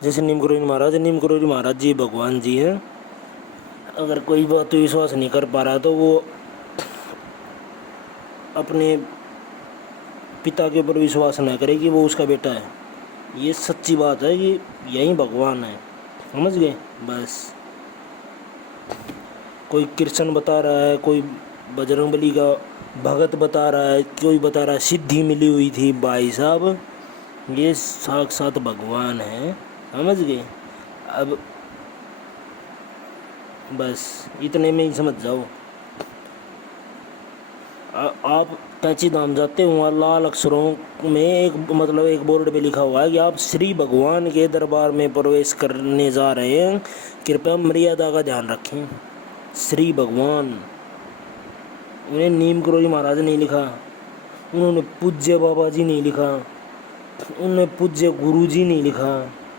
जैसे नीम करोड़ी महाराज जी भगवान जी हैं। अगर कोई बात तो विश्वास नहीं कर पा रहा तो वो अपने पिता के ऊपर विश्वास न करे कि वो उसका बेटा है। ये सच्ची बात है कि यही भगवान है, समझ गए। बस कोई कृष्ण बता रहा है, कोई बजरंगबली का भगत बता रहा है, कोई बता रहा है सिद्धि मिली हुई थी। भाई साहब ये साक्षात भगवान है, समझ गए। अब बस इतने में ही समझ जाओ। आप कैंची धाम जाते हो, वहाँ लाल अक्षरों में एक बोर्ड पे लिखा हुआ है कि आप श्री भगवान के दरबार में प्रवेश करने जा रहे हैं, कृपया मर्यादा का ध्यान रखें। श्री भगवान, उन्हें नीम करोड़ी महाराज नहीं लिखा, उन्होंने पूज्य बाबा जी नहीं लिखा, उन्होंने पूज्य गुरु जी नहीं लिखा,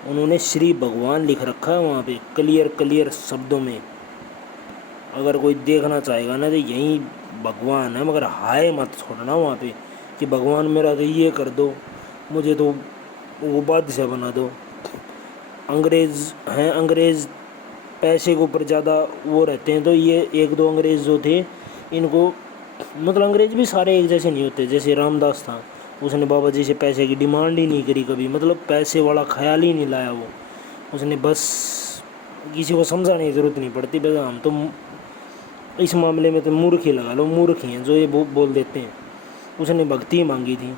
उन्होंने श्री भगवान लिख रखा है वहाँ पे क्लियर शब्दों में। अगर कोई देखना चाहेगा ना तो यही भगवान है, मगर हाय मत छोड़ना वहाँ पे कि भगवान मेरा तो ये कर दो, मुझे तो वो बादशाह बना दो। अंग्रेज़ हैं, अंग्रेज़ पैसे के ऊपर ज़्यादा वो रहते हैं। तो ये एक दो अंग्रेज़ जो थे इनको, मतलब अंग्रेज़ भी सारे एक जैसे नहीं होते। जैसे रामदास था, उसने बाबा जी से पैसे की डिमांड ही नहीं करी कभी, मतलब पैसे वाला ख्याल ही नहीं लाया वो। उसने बस किसी को समझाने की ज़रूरत नहीं पड़ती, बस हम तो इस मामले में तो मूर्ख ही लगा लो, मूर्ख ही हैं जो ये बोल देते हैं। उसने भक्ति मांगी थी।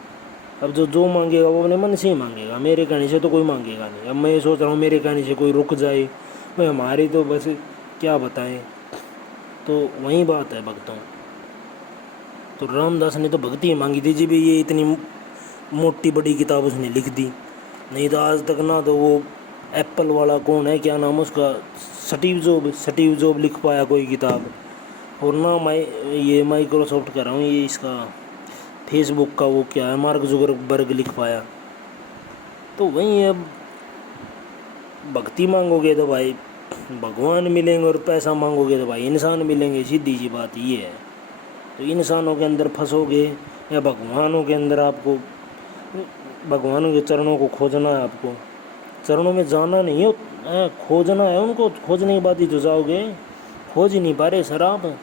अब जो मांगेगा वो अपने मन से ही मांगेगा, मेरे कहने से तो कोई मांगेगा नहीं। अब मैं ये सोच रहा हूँ मेरे कहने से कोई रुक जाए, भाई हमारी तो बस क्या बताएं। तो वही बात है भक्तों। तो रामदास ने तो भक्ति ही मांगी थी जी भी, ये इतनी मोटी बड़ी किताब उसने लिख दी। नहीं तो आज तक ना तो वो एप्पल वाला कौन है, क्या नाम उसका, स्टीव जॉब लिख पाया कोई किताब। और ना ये माइक्रोसॉफ्ट कर रहा हूँ, ये इसका फेसबुक का वो क्या है, मार्क जुकरबर्ग लिख पाया। तो वहीं अब भक्ति मांगोगे तो भाई भगवान मिलेंगे, और पैसा मांगोगे तो भाई इंसान मिलेंगे। सीधी सी बात ये है। तो इंसानों के अंदर फंसोगे या भगवानों के अंदर, आपको भगवानों के चरणों को खोजना है। आपको चरणों में जाना नहीं है, खोजना है उनको। खोजने के बाद ही तो जाओगे, खोज ही नहीं पा रहे सर आप।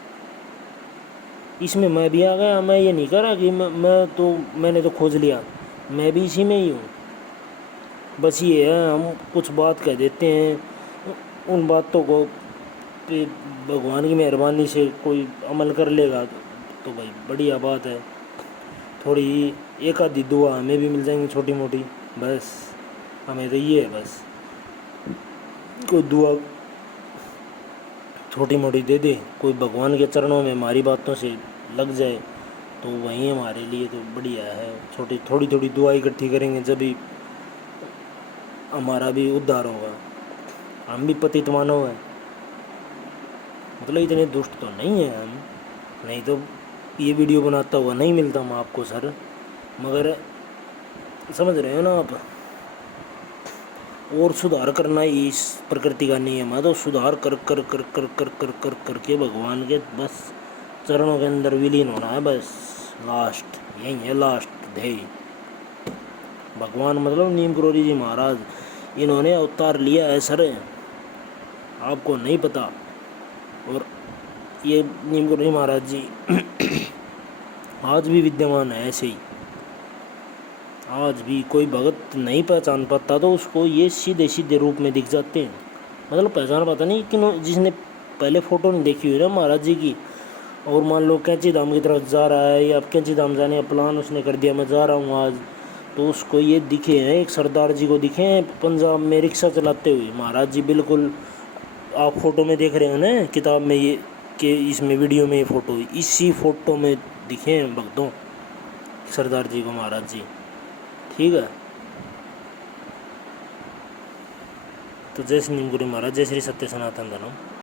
इसमें मैं भी आ गया। मैं ये नहीं कह रहा कि मैंने तो खोज लिया, मैं भी इसी में ही हूँ। बस ये है, हम कुछ बात कह देते हैं, उन बातों को पे भगवान की मेहरबानी से कोई अमल कर लेगा तो भाई बढ़िया बात है। थोड़ी एक आधी दुआ हमें भी मिल जाएंगी छोटी मोटी, बस हमें तो ये है। बस कोई दुआ छोटी मोटी दे दे, कोई भगवान के चरणों में हमारी बातों से लग जाए तो वही हमारे लिए तो बढ़िया है। थोड़ी थोड़ी दुआ इकट्ठी करेंगे जब भी हमारा भी उद्धार होगा। हम भी पतित मानव हैं, मतलब इतने दुष्ट तो नहीं हैं हम, नहीं तो ये वीडियो बनाता हुआ नहीं मिलता मैं आपको सर। मगर समझ रहे हो ना आप, और सुधार करना ही इस प्रकृति का नियम है। तो सुधार कर कर कर कर कर कर कर करके भगवान के बस चरणों के अंदर विलीन होना है। बस लास्ट यही है, लास्ट ध्येय। भगवान मतलब नीम करोड़ी जी महाराज, इन्होंने अवतार लिया है सर, आपको नहीं पता। और ये नीम करोड़ी महाराज जी आज भी विद्यमान है ऐसे ही। आज भी कोई भगत नहीं पहचान पाता तो उसको ये सीधे सीधे रूप में दिख जाते हैं। मतलब पहचान पाता नहीं कि जिसने पहले फ़ोटो नहीं देखी हुई ना महाराज जी की, और मान लो कैंची धाम की तरफ जा रहा है, या कैंची धाम जाने का प्लान उसने कर दिया, मैं जा रहा हूँ आज, तो उसको ये दिखे हैं, एक सरदार जी को दिखे हैं पंजाब में रिक्शा चलाते हुए महाराज जी। बिल्कुल आप फ़ोटो में देख रहे हो ना किताब में, ये कि इसमें वीडियो में ये फ़ोटो, इसी फ़ोटो में दिखे हैं भक्तों सरदार जी को महाराज जी। ठीक है। तो जय श्री नीम करोड़ी महाराज, जय श्री सत्य सनातन धर्म।